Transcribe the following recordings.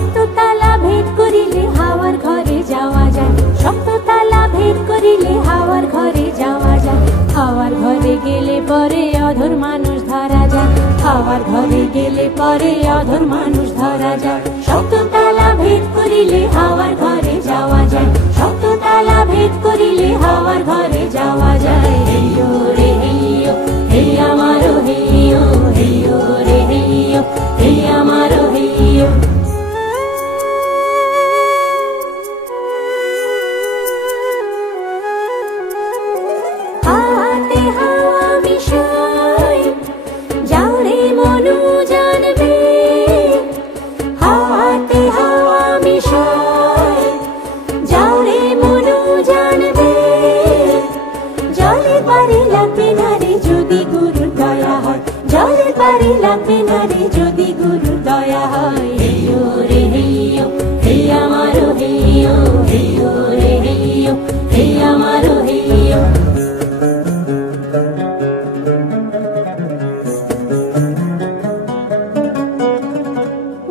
শক্ত তালা ভেদ করিলে হাওয়ার ঘরে যাওয়া যায়, শক্ত তালা ভেদ করিলে হাওয়ার ঘরে যাওয়া যায়। হাওয়ার ঘরে গেলে পরে অধর মানুষ ধরা যায়, হাওয়ার ঘরে গেলে পরে অধর মানুষ ধরা যায়। শক্ত তালা ভেদ করিলে হাওয়ার ঘরে যাওয়া যায়, শক্ত তালা ভেদ করিলে হাওয়ার ঘরে যাওয়া যায়। হেইয়ো রে হেইয়ো, হেই আমারো হেইয়ো, হেইয়ো রে হেইয়ো, হেই আমারো হেইয়ো। হাতে হাওয়া মিশাই যাও রে মনু জানবে, হাতে হাওয়া মিশাই যাও রে মনু জানবে। জলে পারে লাগবে না রে যদি গুরুর দয়া হয়, জলে পারে লাগবে না রে যদি গুরুর দয়া হয়। হেইয়ো রে হেইয়ো, হেই আমারো হেইয়ো, হেইয়ো রে হেইয়ো, হেই আমারো হেইয়ো।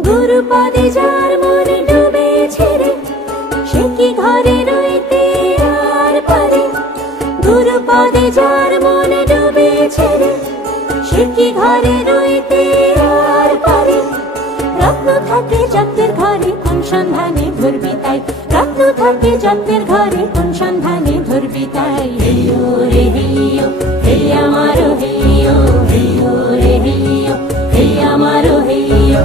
গুরু পদে যার মনে ডুবেছে রে, সে কি ঘরে রইতে আর পারে। গুরু পদে যার মনে ডুবেছে রে, সে কি ঘরে রইতে আর পারে। রত্ন থাকে যত্নের ঘরে কোন সন্ধানে ধরবি তাই, রত্ন থাকে যত্নের ঘরে কোন সন্ধানে ধরবি তাই। হেইয়ো রে হেইয়ো, হেই আমারো হেইয়ো, হেইয়ো রে হেইয়ো, হেই আমারো হেইয়ো।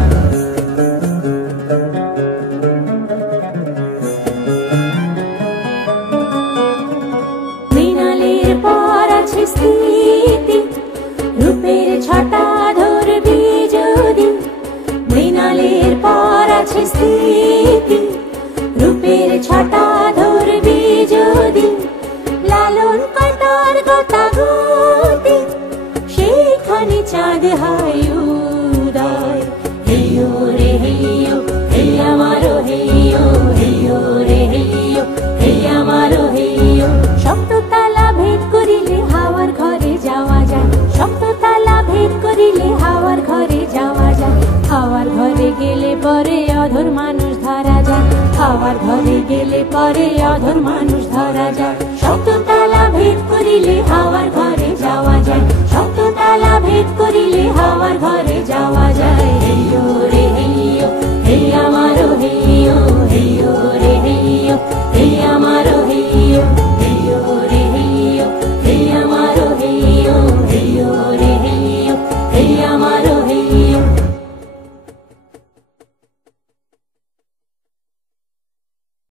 মৃণালের পর আছে স্থিতি, রূপের ছটা ধরবি যদি। মৃণালের পর আছে স্থিতি, রূপের ছটা ধরবি যদি। লালন কতার গতাগতি, সেখানে চাঁদ হয় উদয়। হেইয়ো রে হেইয়ো, হেই আমারো হেইয়ো, হেইয়ো রে হেইয়ো, হেই আমারো হেইয়ো। শক্ত তালা ভেদ করিলে হাওয়ার ঘরে যাওয়া যায়, শক্ত তালা ভেদ করিলে হাওয়ার ঘরে যাওয়া যায়। হাওয়ার ঘরে গেলে পরে অধর মানুষ ধরা যায়, হাওয়ার ঘরে গেলে পরে অধর মানুষ ধরা যায়। শক্ত তালা ভেদ করিলে